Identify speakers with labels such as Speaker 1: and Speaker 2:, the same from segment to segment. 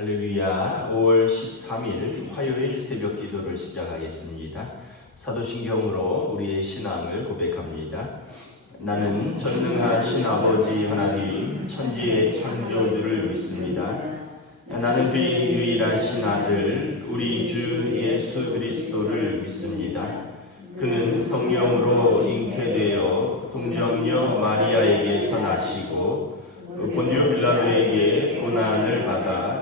Speaker 1: 할렐루야 5월 13일 화요일 새벽 기도를 시작하겠습니다. 사도신경으로 우리의 신앙을 고백합니다. 나는 전능하신 아버지 하나님 천지의 창조주를 믿습니다. 나는 그의 유일하신 아들 우리 주 예수 그리스도를 믿습니다. 그는 성령으로 잉태되어 동정녀 마리아에게서 나시고 그 본디오 빌라도에게 고난을 받아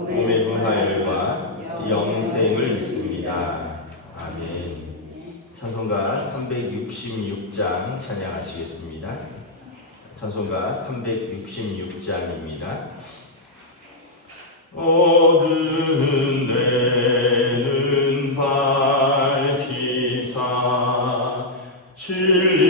Speaker 1: 몸의 분하열과 영생을 믿습니다. 아멘. 찬송가 366장 찬양하시겠습니다. 찬송가 366장입니다. 어두운 데는 밝히사 진리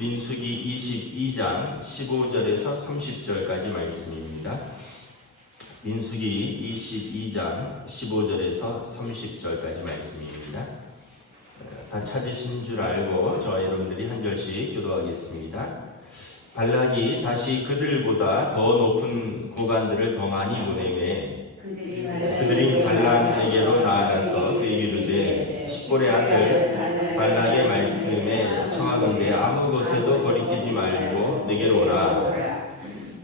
Speaker 1: 민수기 22장 15절에서 30절까지 말씀입니다. 민수기 22장 15절에서 30절까지 말씀입니다. 어, 다 찾으신 줄 알고 저와 여러분들이 한 절씩 기도하겠습니다. 발락이 다시 그들보다 더 높은 고관들을 더 많이 보내매 그들이 발람에게로 나아가서 그에게 이르되 십볼의 아들 발락의 말씀에 청하건대 아무 곳에도 거리끼지 말고 내게로 오라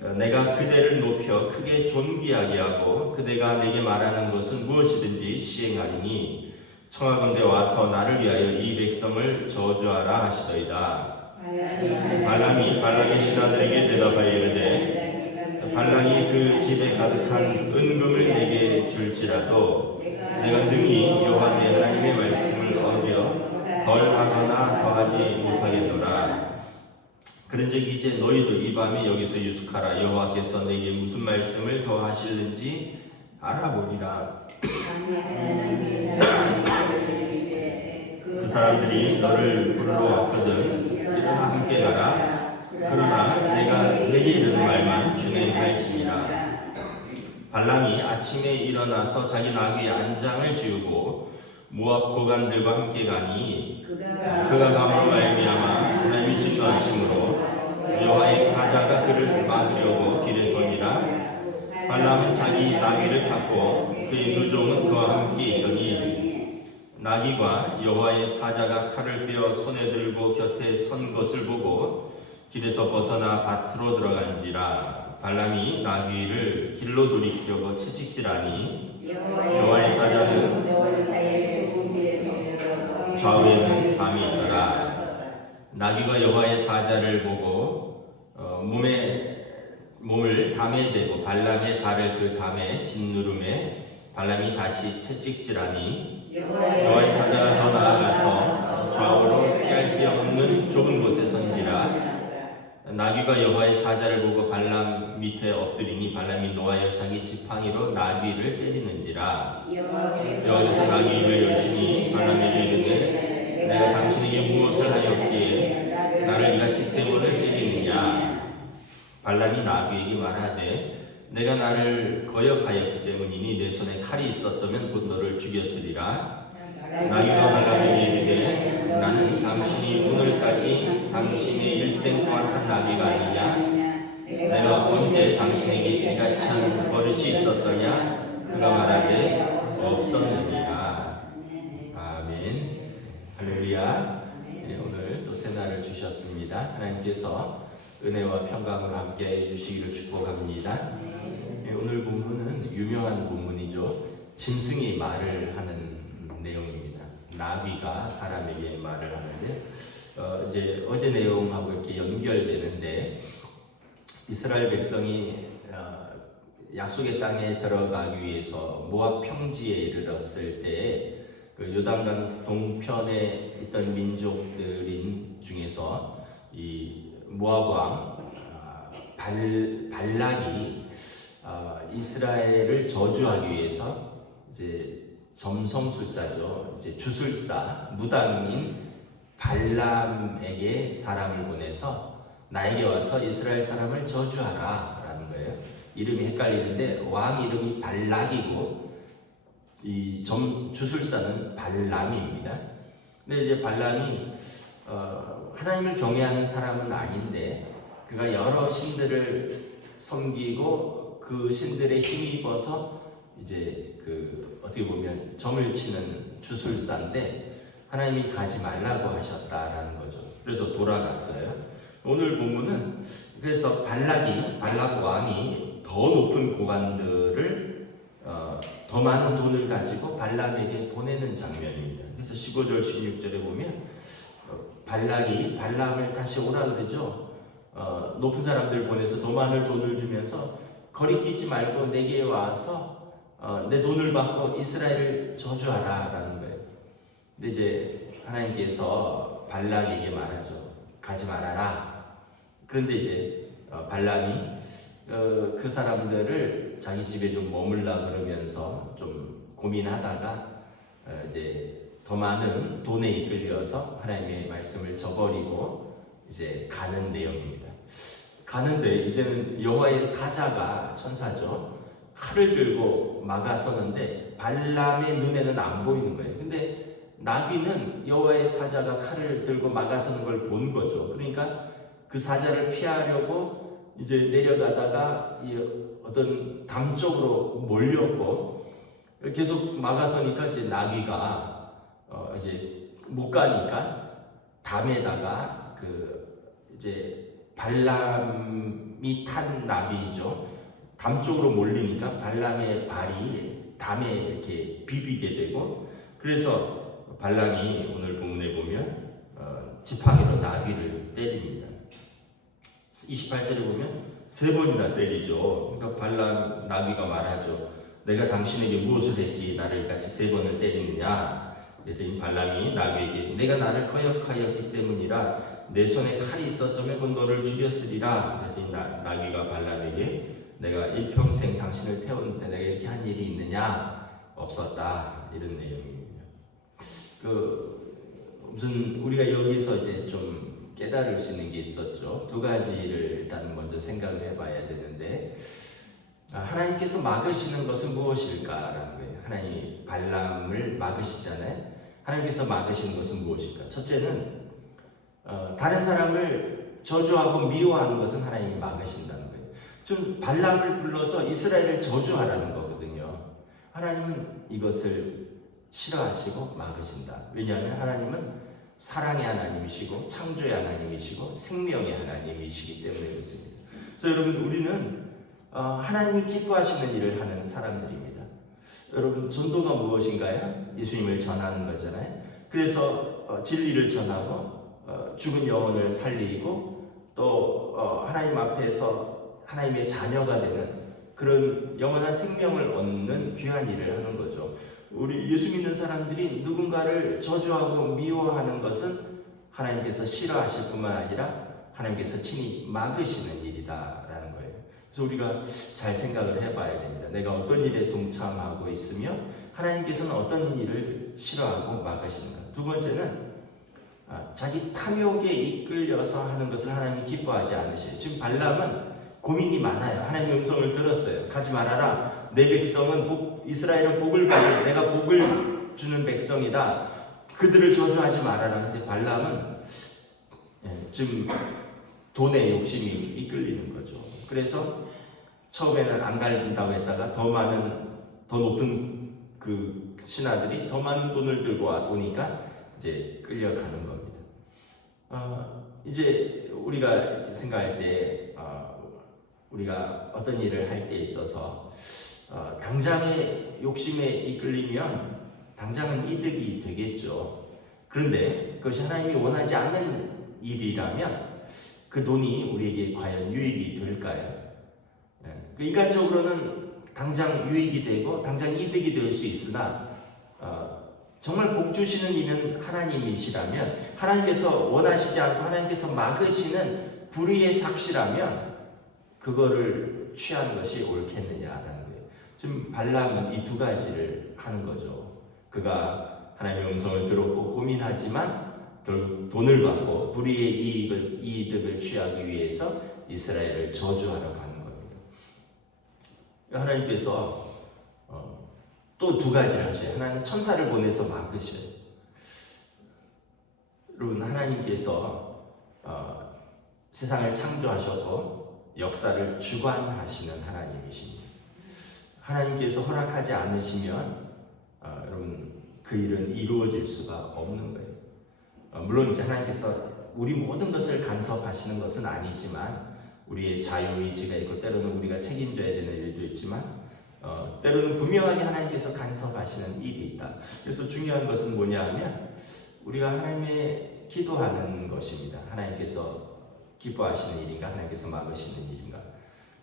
Speaker 1: 어, 내가 그대를 높여 크게 존귀하게 하고 그대가 내게 말하는 것은 무엇이든지 시행하리니 청하 건대 와서 나를 위하여 이 백성을 저주하라 하시더이다. 발람이 발락의 신하들에게 대답하여 이르되 발락이 그 집에 가득한 은금을 내게 줄지라도 내가 능히 여호와 내 하나님의 말씀을 어겨 덜하거나 더하지 못하겠노라. 그런즉 이제 너희도 이 밤에 여기서 유숙하라. 여호와께서 내게 무슨 말씀을 더하실는지 알아보리라. 그 사람들이 너를 불러왔거든. 일어나 함께 가라. 그러나 내가 내게 이르는 말만 준행할지니라. 발람이 아침에 일어나서 자기 나귀의 안장을 지우고 모압 고관들과 함께 가니 그가 감으로 말미암아 하나님이 증거하심으로 여호와의 사자가 그를 막으려고 길에 발람은 자기 나귀를 탔고 그의 두 종은 그와 함께 있더니 나귀가 여호와의 사자가 칼을 빼어 손에 들고 곁에 선 것을 보고 길에서 벗어나 밭으로 들어간지라 발람이 나귀를 길로 돌이키려고 채찍질하니 여호와의 사자는 좌우에는 담이 있더라. 나귀가 여호와의 사자를 보고 어, 몸에 몸을 담에 대고 발람의 발을 그 담에 짓누름에 발람이 다시 채찍질하니 여호와의 사자가 더 나아가서 좌우로 피할 데 없는 좁은 곳에 선지라. 나귀가 여호와의 사자를 보고 발람 밑에 엎드리니 발람이 노하여 자기 지팡이로 나귀를 때리는지라. 여호와께서 나귀를 여시니 발람에게 이르되 발람이 나귀에게 말하되 내가 나를 거역하였기 때문이니 내 손에 칼이 있었다면 곧 너를 죽였으리라. 나귀가 발람에게 이르되 나는 당신이 오늘까지 당신의 일생 탄 나귀가 아니냐? 내가 언제 당신에게 이같이 한 버릇이 있었더냐? 그가 말하되 없었느니라. 아멘. 할렐루야. 네, 오늘 또 새날을 주셨습니다. 하나님께서 은혜와 평강을 함께 해주시기를 축복합니다. 네, 오늘 본문은 유명한 본문이죠. 짐승이 말을 하는 내용입니다. 나귀가 사람에게 말을 하는데 어, 이제 어제 내용하고 이렇게 연결되는데 이스라엘 백성이 어, 약속의 땅에 들어가기 위해서 모압 평지에 이르렀을 때 그 요단강 동편에 있던 민족들인 중에서 이 모압 왕 아, 발, 발락이 아, 이스라엘을 저주하기 위해서 이제 점성술사죠. 이제 주술사, 무당인 발람에게 사람을 보내서 나에게 와서 이스라엘 사람을 저주하라 라는 거예요. 이름이 헷갈리는데 왕 이름이 발락이고 이 점, 주술사는 발람입니다. 근데 이제 발람이 어, 하나님을 경외하는 사람은 아닌데 그가 여러 신들을 섬기고 그 신들의 힘입어서 이제 그 어떻게 보면 점을 치는 주술사인데 하나님이 가지 말라고 하셨다라는 거죠. 그래서 돌아갔어요. 오늘 본문은 그래서 발락이 발락 왕이 더 높은 고관들을 어, 더 많은 돈을 가지고 발람에게 보내는 장면입니다. 그래서 15절 16절에 보면 어, 발락이 발람을 다시 오라 그러죠. 어, 높은 사람들 보내서 더 많은 돈을 주면서 거리끼지 말고 내게 와서 어, 내 돈을 받고 이스라엘을 저주하라라는 거예요. 근데 이제 하나님께서 발락에게 말하죠. 가지 말아라. 그런데 이제 어, 발람이 어, 그 사람들을 자기 집에 좀 머물라 그러면서 좀 고민하다가 어, 이제 더 많은 돈에 이끌려서 하나님의 말씀을 저버리고 이제 가는 내용입니다. 가는데 이제는 여호와의 사자가 천사죠. 칼을 들고 막아서는데 발람의 눈에는 안 보이는 거예요. 근데 나귀는 여호와의 사자가 칼을 들고 막아서는 걸 본 거죠. 그러니까 그 사자를 피하려고 이제 내려가다가 이 어떤 담 쪽으로 몰렸고 계속 막아서니까 이제 나귀가 어 이제 못 가니까 담에다가 그 이제 발람이 탄 나귀죠. 담 쪽으로 몰리니까 발람의 발이 담에 이렇게 비비게 되고 그래서 발람이 오늘 본문에 보면 어, 지팡이로 나귀를 때립니다. 28절에 보면 세 번이나 때리죠. 그러니까 발람 나귀가 말하죠. 내가 당신에게 무엇을 했기에 나를 같이 세 번을 때리느냐? 그랬더니 발람이 나귀에게 내가 나를 거역하였기 때문이라 내 손에 칼이 있었다면 곧 너를 죽였으리라. 그랬더니 나, 나귀가 발람에게 내가 일평생 당신을 태웠는데 내가 이렇게 한 일이 있느냐? 없었다. 이런 내용입니다. 그 무슨 우리가 여기서 이제 좀 깨달을 수 있는 게 있었죠. 두 가지를 일단 먼저 생각을 해봐야 되는데 아, 하나님께서 막으시는 것은 무엇일까라는 거예요. 하나님 발람을 막으시잖아요. 하나님께서 막으시는 것은 무엇일까? 첫째는 어, 다른 사람을 저주하고 미워하는 것은 하나님이 막으신다는 거예요. 좀 발람을 불러서 이스라엘을 저주하라는 거거든요. 하나님은 이것을 싫어하시고 막으신다. 왜냐하면 하나님은 사랑의 하나님이시고 창조의 하나님이시고 생명의 하나님이시기 때문에 그렇습니다. 그래서 여러분 우리는 어, 하나님이 기뻐하시는 일을 하는 사람들입니다. 여러분 전도가 무엇인가요? 예수님을 전하는 거잖아요. 그래서 어, 진리를 전하고 어, 죽은 영혼을 살리고 또 어, 하나님 앞에서 하나님의 자녀가 되는 그런 영원한 생명을 얻는 귀한 일을 하는 거죠. 우리 예수 믿는 사람들이 누군가를 저주하고 미워하는 것은 하나님께서 싫어하실 뿐만 아니라 하나님께서 친히 막으시는 거예요. 그래서 우리가 잘 생각을 해봐야 됩니다. 내가 어떤 일에 동참하고 있으며 하나님께서는 어떤 일을 싫어하고 막으시는가. 두 번째는 아, 자기 탐욕에 이끌려서 하는 것을 하나님이 기뻐하지 않으셔요. 지금 발람은 고민이 많아요. 하나님의 음성을 들었어요. 가지 말아라. 내 백성은 복, 이스라엘은 복을 받을 내가 복을 주는 백성이다. 그들을 저주하지 말아라. 근데 발람은 예, 지금 돈에 욕심이 이끌리는 거죠. 그래서 처음에는 안 갈린다고 했다가 더 많은 더 높은 그 신하들이 더 많은 돈을 들고 와 오니까 이제 끌려가는 겁니다. 어, 이제 우리가 생각할 때 어, 우리가 어떤 일을 할 때 있어서 어, 당장의 욕심에 이끌리면 당장은 이득이 되겠죠. 그런데 그것이 하나님이 원하지 않는 일이라면 그 돈이 우리에게 과연 유익이 될까요? 예, 그 인간적으로는 당장 유익이 되고 당장 이득이 될 수 있으나 어, 정말 복 주시는 이는 하나님이시라면 하나님께서 원하시지 않고 하나님께서 막으시는 불의의 삭시라면 그거를 취하는 것이 옳겠느냐라는 거예요. 지금 발람은 이 두 가지를 하는 거죠. 그가 하나님의 음성을 들었고 고민하지만 돈을 받고 불의의 이익을 이득을 취하기 위해서 이스라엘을 저주하러. 하나님께서 어, 또두 가지를 하셔요. 하나님 천사를 보내서 막으셔요. 여러분 하나님께서 어, 세상을 창조하셨고 역사를 주관하시는 하나님이십니다. 하나님께서 허락하지 않으시면 어, 여러분 그 일은 이루어질 수가 없는 거예요. 어, 물론 이제 하나님께서 우리 모든 것을 간섭하시는 것은 아니지만 우리의 자유의지가 있고 때로는 우리가 책임져야 되는 일도 있지만 어, 때로는 분명하게 하나님께서 간섭하시는 일이 있다. 그래서 중요한 것은 뭐냐 하면 우리가 하나님의 기도하는 것입니다. 하나님께서 기뻐하시는 일인가, 하나님께서 막으시는 일인가.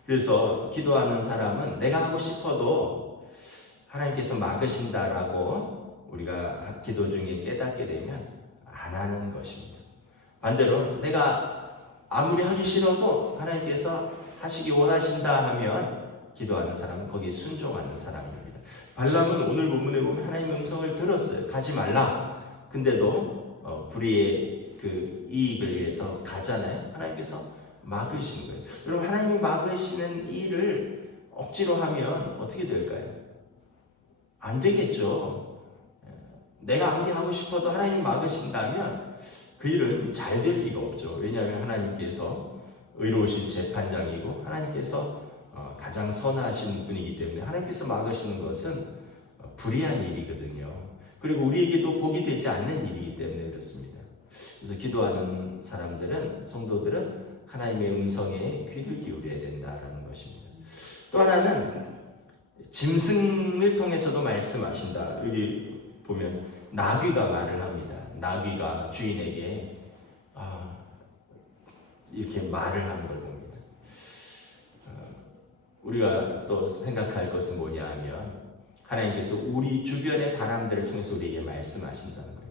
Speaker 1: 그래서 기도하는 사람은 내가 하고 싶어도 하나님께서 막으신다라고 우리가 기도 중에 깨닫게 되면 안 하는 것입니다. 반대로 내가 아무리 하기 싫어도 하나님께서 하시기 원하신다 하면 기도하는 사람은 거기에 순종하는 사람입니다. 발람은 오늘 본문에 보면 하나님의 음성을 들었어요. 가지 말라. 근데도 어, 불의의 그 이익을 위해서 가잖아요. 하나님께서 막으신 거예요. 여러분 하나님이 막으시는 일을 억지로 하면 어떻게 될까요? 안 되겠죠. 예. 내가 아무리 하고 싶어도 하나님 막으신다면 그 일은 잘 될 리가 없죠. 왜냐하면 하나님께서 의로우신 재판장이고 하나님께서 어, 가장 선하신 분이기 때문에 하나님께서 막으시는 것은 어, 불의한 일이거든요. 그리고 우리에게도 복이 되지 않는 일이기 때문에 그렇습니다. 그래서 기도하는 사람들은 성도들은 하나님의 음성에 귀를 기울여야 된다라는 것입니다. 또 하나는 짐승을 통해서도 말씀하신다. 여기 보면 나귀가 말을 합니다. 나귀가 주인에게 아, 이렇게 말을 하는 걸 봅니다. 어, 우리가 또 생각할 것은 뭐냐 하면 하나님께서 우리 주변의 사람들을 통해서 우리에게 말씀하신다는 거예요.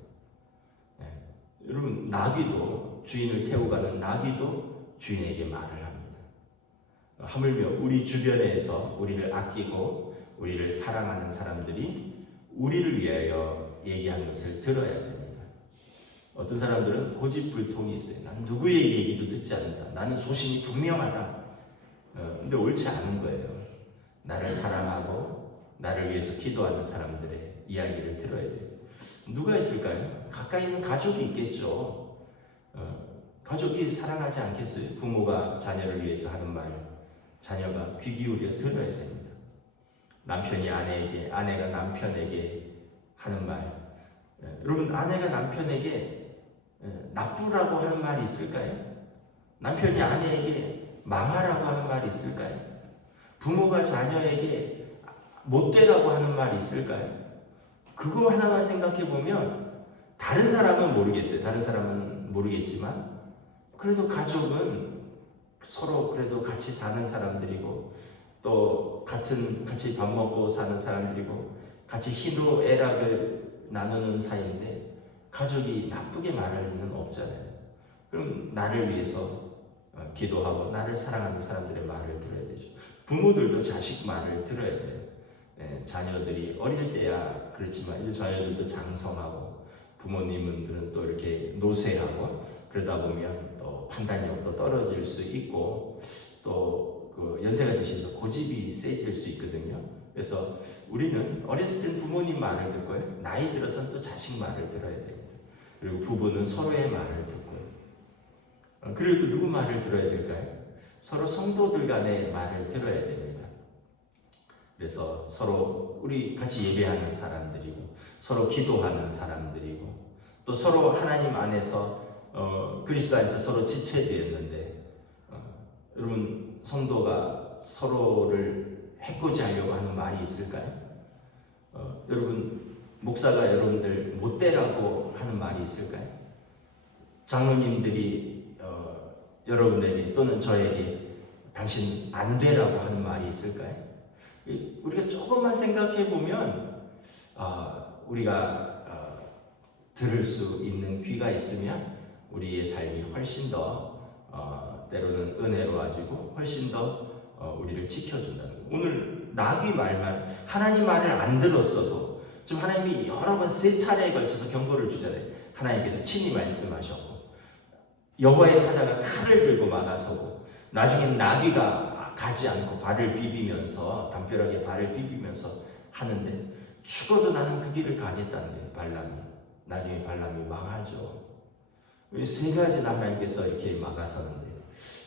Speaker 1: 예. 여러분 나귀도 주인을 태우고 가는 나귀도 주인에게 말을 합니다. 하물며 우리 주변에서 우리를 아끼고 우리를 사랑하는 사람들이 우리를 위하여 얘기하는 것을 들어야 됩니다. 어떤 사람들은 고집불통이 있어요. 난 누구의 얘기도 듣지 않는다. 나는 소신이 분명하다. 어, 근데 옳지 않은 거예요. 나를 사랑하고 나를 위해서 기도하는 사람들의 이야기를 들어야 돼요. 누가 있을까요? 가까이 있는 가족이 있겠죠. 어, 가족이 사랑하지 않겠어요? 부모가 자녀를 위해서 하는 말, 자녀가 귀 기울여 들어야 됩니다. 남편이 아내에게, 아내가 남편에게 하는 말. 예, 여러분, 아내가 남편에게 예, 나쁘라고 하는 말이 있을까요? 남편이 아내에게 망하라고 하는 말이 있을까요? 부모가 자녀에게 못되라고 하는 말이 있을까요? 그거 하나만 생각해 보면 다른 사람은 모르겠어요. 다른 사람은 모르겠지만 그래도 가족은 서로 그래도 같이 사는 사람들이고 또 같은 같이 밥 먹고 사는 사람들이고 같이 희노애락을 나누는 사이인데 가족이 나쁘게 말할 리는 없잖아요. 그럼 나를 위해서 어, 기도하고 나를 사랑하는 사람들의 말을 들어야 되죠. 부모들도 자식 말을 들어야 돼요. 예, 자녀들이 어릴 때야 그렇지만 이제 자녀들도 장성하고 부모님들은 또 이렇게 노쇠하고 그러다 보면 또 판단력도 떨어질 수 있고 또 그 연세가 드시면서 고집이 세질 수 있거든요. 그래서 우리는 어렸을 땐 부모님 말을 듣고요. 나이 들어서는 또 자식 말을 들어야 됩니다. 그리고 부부는 서로의 말을 듣고요. 어, 그리고 또 누구 말을 들어야 될까요? 서로 성도들 간의 말을 들어야 됩니다. 그래서 서로 우리 같이 예배하는 사람들이고 서로 기도하는 사람들이고 또 서로 하나님 안에서 어, 그리스도 안에서 서로 지체되었는데 어, 여러분 성도가 서로를 해코지하려고 하는 말이 있을까요? 어, 여러분 목사가 여러분들 못되라고 하는 말이 있을까요? 장로님들이 어, 여러분에게 또는 저에게 당신 안 되라고 하는 말이 있을까요? 이- 우리가 조금만 생각해 보면 아, 우리가 아, 들을 수 있는 귀가 있으면 우리의 삶이 훨씬 더 어, 때로는 은혜로워지고 훨씬 더 어, 우리를 지켜준다는 거예요. 오늘 나귀 말만 하나님 말을 안 들었어도 지금 하나님이 여러 번 세 차례에 걸쳐서 경고를 주잖아요. 하나님께서 친히 말씀하셨고 여호와의 사자가 칼을 들고 막아서고 나중에 나귀가 가지 않고 발을 비비면서 담벼락에 발을 비비면서 하는데 죽어도 나는 그 길을 가겠다는 거예요. 발람이 나중에 발람이 망하죠. 이세 가지나 하나님께서 이렇게 막아서는데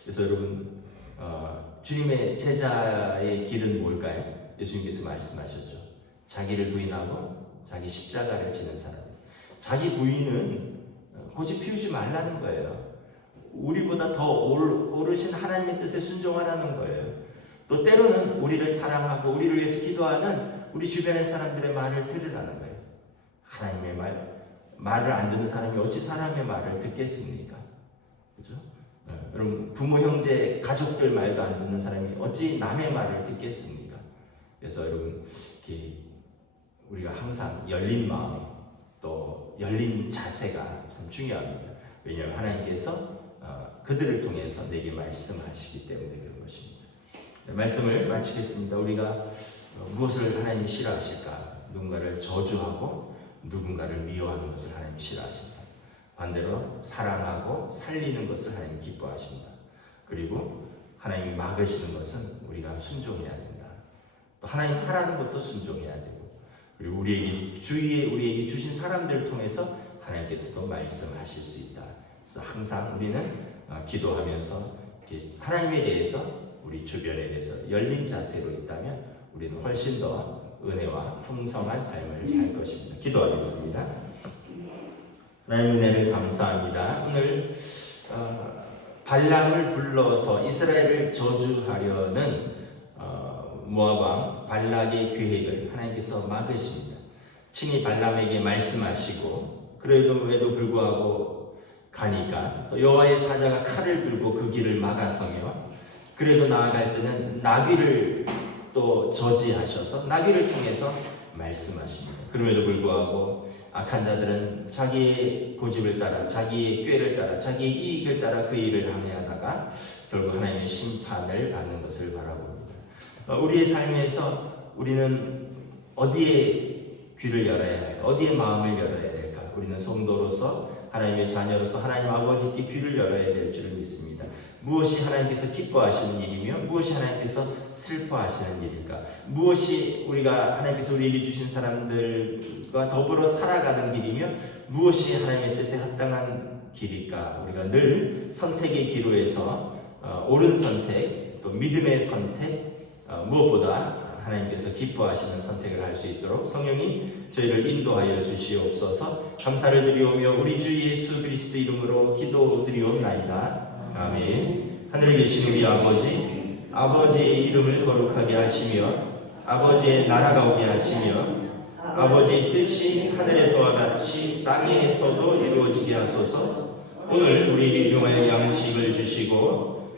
Speaker 1: 그래서 여러분 어, 주님의 제자의 길은 뭘까요? 예수님께서 말씀하셨죠. 자기를 부인하고 자기 십자가를 지는 사람. 자기 부인은 어, 고집 피우지 말라는 거예요. 우리보다 더 올- 오르신 하나님의 뜻에 순종하라는 거예요. 또 때로는 우리를 사랑하고 우리를 위해서 기도하는 우리 주변의 사람들의 말을 들으라는 거예요. 하나님의 말, 말을 안 듣는 사람이 어찌 사람의 말을 듣겠습니까? 그죠? 어, 여러분, 부모, 형제, 가족들 말도 안 듣는 사람이 어찌 남의 말을 듣겠습니까? 그래서 여러분, 이렇게 항상 열린 마음, 또 열린 자세가 참 중요합니다. 왜냐하면 하나님께서 어, 그들을 통해서 내게 말씀하시기 때문에 그런 것입니다. 네, 말씀을 마치겠습니다. 우리가 어, 무엇을 하나님이 싫어하실까? 누군가를 저주하고 누군가를 미워하는 것을 하나님 싫어하신다. 반대로 사랑하고 살리는 것을 하나님 기뻐하신다. 그리고 하나님 막으시는 것은 우리가 순종해야 된다. 또 하나님 하라는 것도 순종해야 되고 그리고 우리에게 주위에 우리에게 주신 사람들을 통해서 하나님께서도 말씀하실 수 있다. 그래서 항상 우리는 어, 기도하면서 하나님에 대해서 우리 주변에 대해서 열린 자세로 있다면 우리는 훨씬 더 은혜와 풍성한 삶을 살 것입니다. 기도하겠습니다. 하나님 은혜를 감사합니다. 오늘 어, 발람을 불러서 이스라엘을 저주하려는 어, 왕 발락의 계획을 하나님께서 막으십니다. 친히 발람에게 말씀하시고 그래도 불구하고 가니까 또 여호와의 사자가 칼을 들고 그 길을 막아서며 그래도 나아갈 때는 나귀를 또 저지하셔서 나귀를 통해서 말씀하십니다. 그럼에도 불구하고 악한 자들은 자기의 고집을 따라 자기의 꾀를 따라 자기의 이익을 따라 그 일을 항해하다가 결국 하나님의 심판을 받는 것을 바라봅니다. 어, 우리의 삶에서 우리는 어디에 귀를 열어야 할까? 어디에 마음을 열어야 될까? 우리는 성도로서 하나님의 자녀로서 하나님 아버지께 귀를 열어야 될 줄을 믿습니다. 무엇이 하나님께서 기뻐하시는 일이며 무엇이 하나님께서 슬퍼하시는 일일까? 무엇이 우리가 하나님께서 우리에게 주신 사람들과 더불어 살아가는 길이며 무엇이 하나님의 뜻에 합당한 길일까? 우리가 늘 선택의 기로에서 어, 옳은 선택, 또 믿음의 선택, 어, 무엇보다 하나님께서 기뻐하시는 선택을 할 수 있도록 성령님 저희를 인도하여 주시옵소서 감사를 드리오며 우리 주 예수 그리스도 이름으로 기도드리옵나이다. 아멘. 하늘에 계신 우리 아버지, 아버지의 이름을 거룩하게 하시며 아버지의 나라가 오게 하시며 아버지의 뜻이 하늘에서와 같이 땅에서도 이루어지게 하소서. 오늘 우리에게 일용할 양식을 주시고